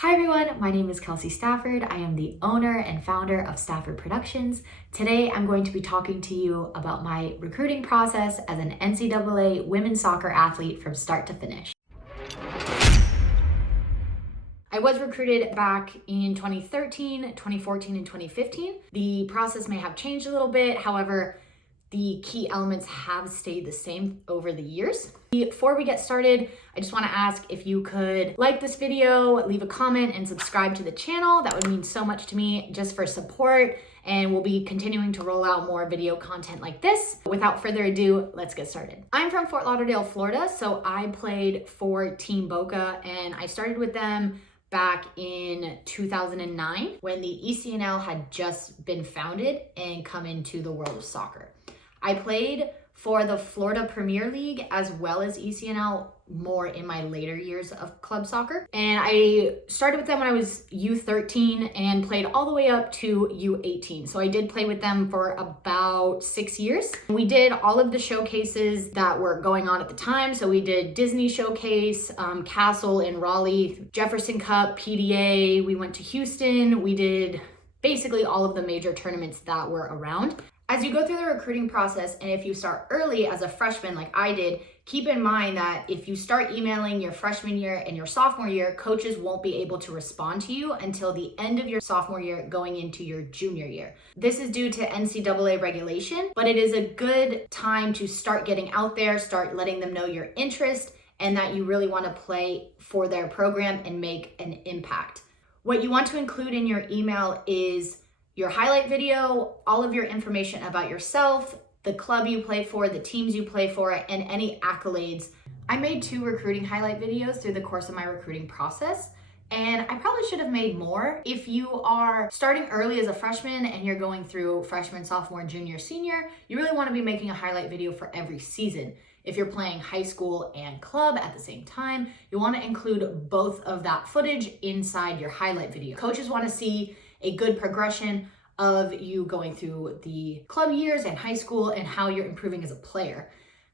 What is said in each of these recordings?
Hi everyone, my name is Kelsey Stafford. I am the owner and founder of Stafford Productions. Today I'm going to be talking to you about my recruiting process as an NCAA women's soccer athlete from start to finish. I was recruited back in 2013, 2014, and 2015. The process may have changed a little bit, however, the key elements have stayed the same over the years. Before we get started, I just want to ask if you could like this video, leave a comment, and subscribe to the channel. That would mean so much to me just for support, and we'll be continuing to roll out more video content like this. Without further ado, let's get started. I'm from Fort Lauderdale, Florida, so I played for Team Boca, and I started with them back in 2009 when the ECNL had just been founded and come into the world of soccer. I played for the Florida Premier League as well as ECNL more in my later years of club soccer. And I started with them when I was U13 and played all the way up to U18. So I did play with them for about 6 years. We did all of the showcases that were going on at the time. So we did Disney Showcase, Castle in Raleigh, Jefferson Cup, PDA. We went to Houston. We did basically all of the major tournaments that were around. As you go through the recruiting process, and if you start early as a freshman like I did, keep in mind that if you start emailing your freshman year and your sophomore year, coaches won't be able to respond to you until the end of your sophomore year going into your junior year. This is due to NCAA regulation, but it is a good time to start getting out there, start letting them know your interest and that you really want to play for their program and make an impact. What you want to include in your email is your highlight video, all of your information about yourself, the club you play for, the teams you play for, and any accolades. I made 2 recruiting highlight videos through the course of my recruiting process, and I probably should have made more. If you are starting early as a freshman and you're going through freshman, sophomore, junior, senior, you really want to be making a highlight video for every season. If you're playing high school and club at the same time, you want to include both of that footage inside your highlight video. Coaches want to see a good progression of you going through the club years and high school and how you're improving as a player.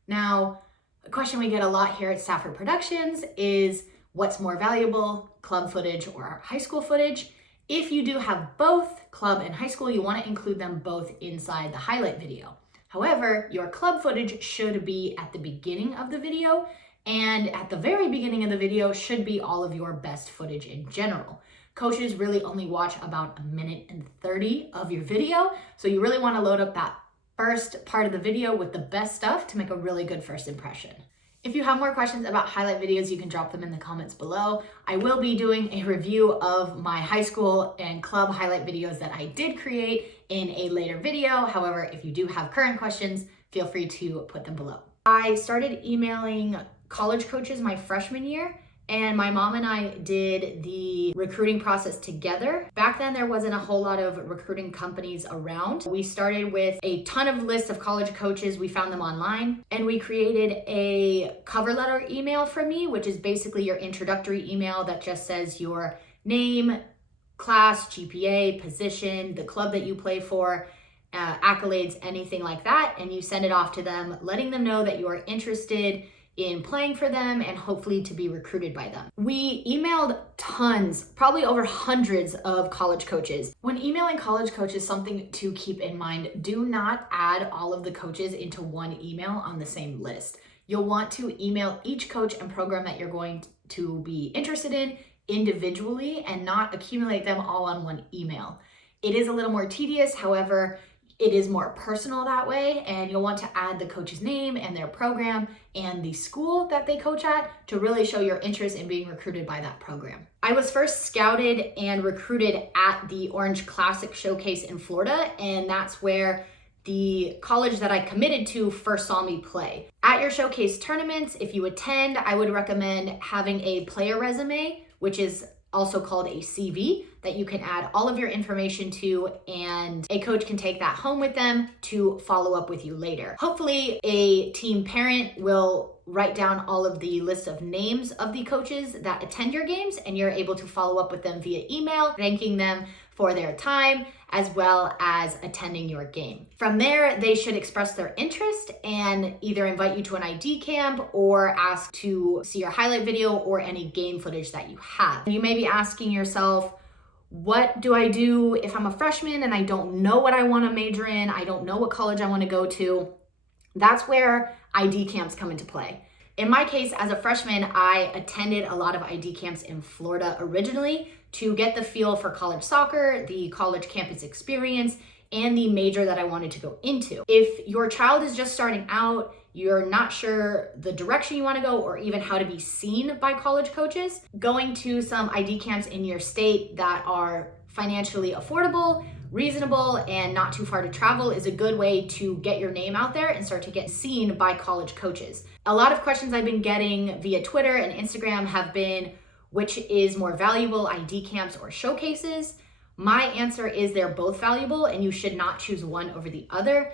Now, a question we get a lot here at Stafford Productions is what's more valuable, club footage or high school footage? If you do have both club and high school, you want to include them both inside the highlight video. However, your club footage should be at the beginning of the video, and at the very beginning of the video should be all of your best footage in general. Coaches really only watch about 1 minute and 30 of your video, so you really want to load up that first part of the video with the best stuff to make a really good first impression. If you have more questions about highlight videos, you can drop them in the comments below. I will be doing a review of my high school and club highlight videos that I did create in a later video. However, if you do have current questions, feel free to put them below. I started emailing college coaches my freshman year, and my mom and I did the recruiting process together. Back then, there wasn't a whole lot of recruiting companies around. We started with a ton of lists of college coaches. We found them online, and we created a cover letter email for me, which is basically your introductory email that just says your name, class, GPA, position, the club that you play for, accolades, anything like that. And you send it off to them, letting them know that you are interested in playing for them and hopefully to be recruited by them. We emailed tons, probably over hundreds of college coaches. When emailing college coaches, something to keep in mind, do not add all of the coaches into one email on the same list. You'll want to email each coach and program that you're going to be interested in individually and not accumulate them all on one email. It is a little more tedious, however, it is more personal that way, and you'll want to add the coach's name and their program and the school that they coach at to really show your interest in being recruited by that program. I was first scouted and recruited at the Orange Classic Showcase in Florida, and that's where the college that I committed to first saw me play. At your showcase tournaments, if you attend, I would recommend having a player resume, which is also called a CV, that you can add all of your information to, and a coach can take that home with them to follow up with you later. Hopefully, a team parent will write down all of the list of names of the coaches that attend your games, and you're able to follow up with them via email, thanking them for their time, as well as attending your game. From there, they should express their interest and either invite you to an ID camp or ask to see your highlight video or any game footage that you have. You may be asking yourself, what do I do if I'm a freshman and I don't know what I want to major in? I don't know what college I want to go to. That's where ID camps come into play. In my case, as a freshman, I attended a lot of ID camps in Florida originally to get the feel for college soccer, the college campus experience, and the major that I wanted to go into. If your child is just starting out, you're not sure the direction you want to go or even how to be seen by college coaches, going to some ID camps in your state that are financially affordable, reasonable, and not too far to travel is a good way to get your name out there and start to get seen by college coaches. A lot of questions I've been getting via Twitter and Instagram have been, which is more valuable, ID camps or showcases? My answer is they're both valuable and you should not choose one over the other.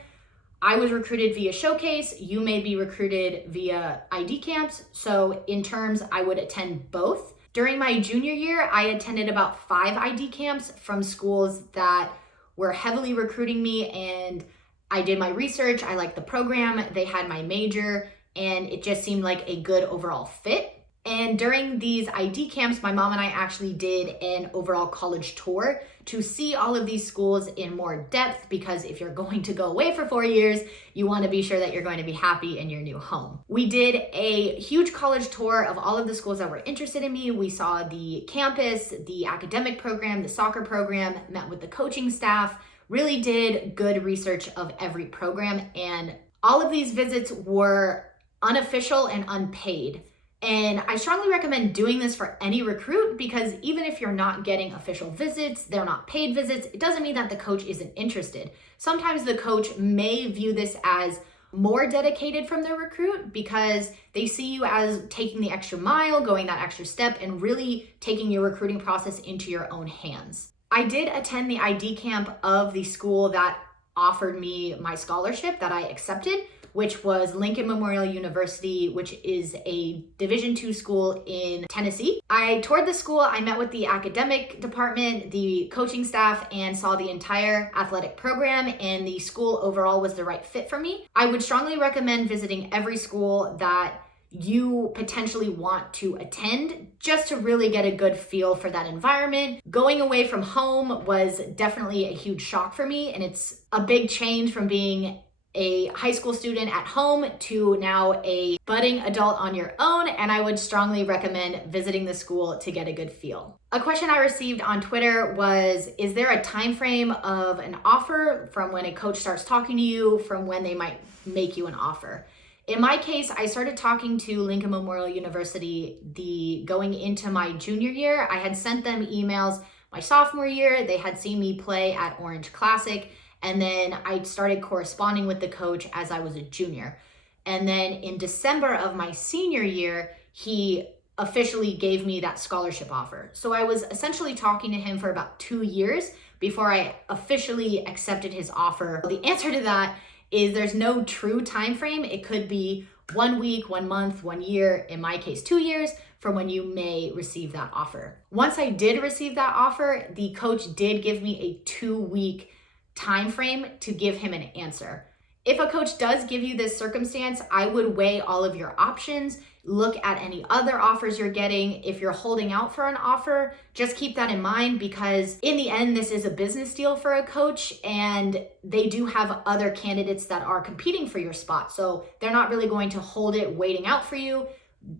I was recruited via showcase, you may be recruited via ID camps, so in terms, I would attend both. During my junior year, I attended about 5 ID camps from schools that were heavily recruiting me, and I did my research, I liked the program, they had my major, and it just seemed like a good overall fit. And during these ID camps, my mom and I actually did an overall college tour to see all of these schools in more depth, because if you're going to go away for 4 years, you want to be sure that you're going to be happy in your new home. We did a huge college tour of all of the schools that were interested in me. We saw the campus, the academic program, the soccer program, met with the coaching staff, really did good research of every program. And all of these visits were unofficial and unpaid. And I strongly recommend doing this for any recruit, because even if you're not getting official visits, they're not paid visits, it doesn't mean that the coach isn't interested. Sometimes the coach may view this as more dedicated from the recruit because they see you as taking the extra mile, going that extra step, and really taking your recruiting process into your own hands. I did attend the ID camp of the school that offered me my scholarship that I accepted, which was Lincoln Memorial University, which is a Division II school in Tennessee. I toured the school, I met with the academic department, the coaching staff, and saw the entire athletic program, and the school overall was the right fit for me. I would strongly recommend visiting every school that you potentially want to attend, just to really get a good feel for that environment. Going away from home was definitely a huge shock for me, and it's a big change from being a high school student at home to now a budding adult on your own, and I would strongly recommend visiting the school to get a good feel. A question I received on Twitter was, is there a time frame of an offer from when a coach starts talking to you from when they might make you an offer? In my case, I started talking to Lincoln Memorial University going into my junior year. I had sent them emails my sophomore year. They had seen me play at Orange Classic, and then I started corresponding with the coach as I was a junior. And then in December of my senior year, he officially gave me that scholarship offer. So I was essentially talking to him for about 2 years before I officially accepted his offer. The answer to that is there's no true time frame. It could be 1 week, 1 month, 1 year, in my case 2 years, from when you may receive that offer. Once I did receive that offer, the coach did give me a 2-week time frame to give him an answer. If a coach does give you this circumstance, I would weigh all of your options, look at any other offers you're getting. If you're holding out for an offer, just keep that in mind, because in the end, this is a business deal for a coach, and they do have other candidates that are competing for your spot. So they're not really going to hold it waiting out for you.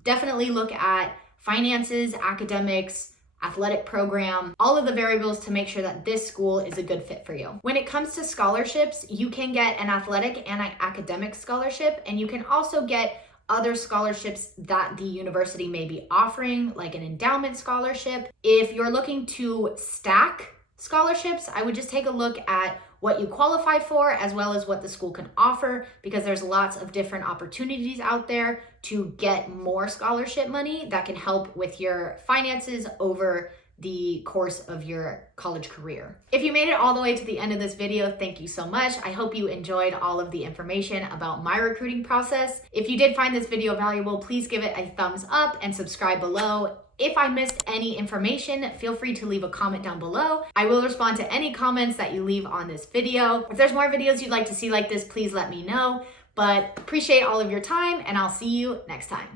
Definitely look at finances, academics, athletic program, all of the variables to make sure that this school is a good fit for you. When it comes to scholarships, you can get an athletic and an academic scholarship, and you can also get other scholarships that the university may be offering, like an endowment scholarship. If you're looking to stack scholarships, I would just take a look at what you qualify for as well as what the school can offer, because there's lots of different opportunities out there to get more scholarship money that can help with your finances over the course of your college career. If you made it all the way to the end of this video, thank you so much. I hope you enjoyed all of the information about my recruiting process. If you did find this video valuable, please give it a thumbs up and subscribe below. If I missed any information, feel free to leave a comment down below. I will respond to any comments that you leave on this video. If there's more videos you'd like to see like this, please let me know. But appreciate all of your time, and I'll see you next time.